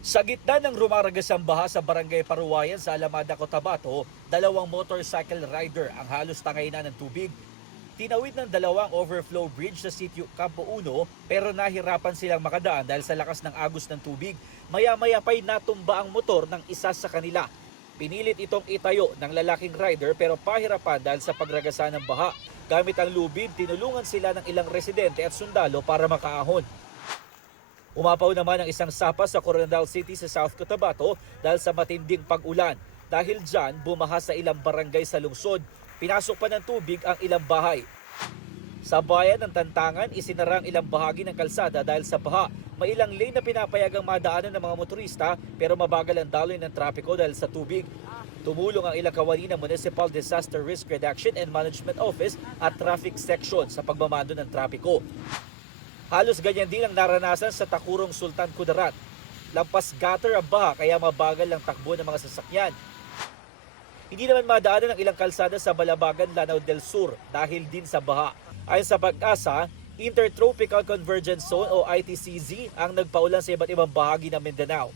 Sa gitna ng rumaragasang baha sa Barangay Paruwayan sa Alamada, Cotabato, dalawang motorcycle rider ang halos tangay na ng tubig. Tinawid ng dalawang overflow bridge sa sitio Campo Uno pero nahirapan silang makadaan dahil sa lakas ng agos ng tubig. Maya-maya pa'y natumba ang motor ng isa sa kanila. Pinilit itong itayo ng lalaking rider pero pahirapan dahil sa pagragasa ng baha. Gamit ang lubid, tinulungan sila ng ilang residente at sundalo para makaahon. Umapaw naman ang isang sapa sa Coronadal City sa South Cotabato dahil sa matinding pag-ulan. Dahil dyan, bumaha sa ilang barangay sa lungsod. Pinasok pa ng tubig ang ilang bahay. Sa bayan ng Tantangan, isinara ang ilang bahagi ng kalsada dahil sa baha. May ilang lane na pinapayagang madaanan ng mga motorista pero mabagal ang daloy ng trapiko dahil sa tubig. Tumulong ang ilang kawani ng Municipal Disaster Risk Reduction and Management Office at Traffic Section sa pagmamando ng trapiko. Halos ganyan din ang naranasan sa Takurong Sultan Kudarat. Lampas gutter ang baha kaya mabagal ang takbo ng mga sasakyan. Hindi naman madaanan ang ilang kalsada sa Balabagan, Lanao del Sur dahil din sa baha. Ayon sa Pag-asa, Intertropical Convergence Zone o ITCZ ang nagpaulan sa iba't ibang bahagi ng Mindanao.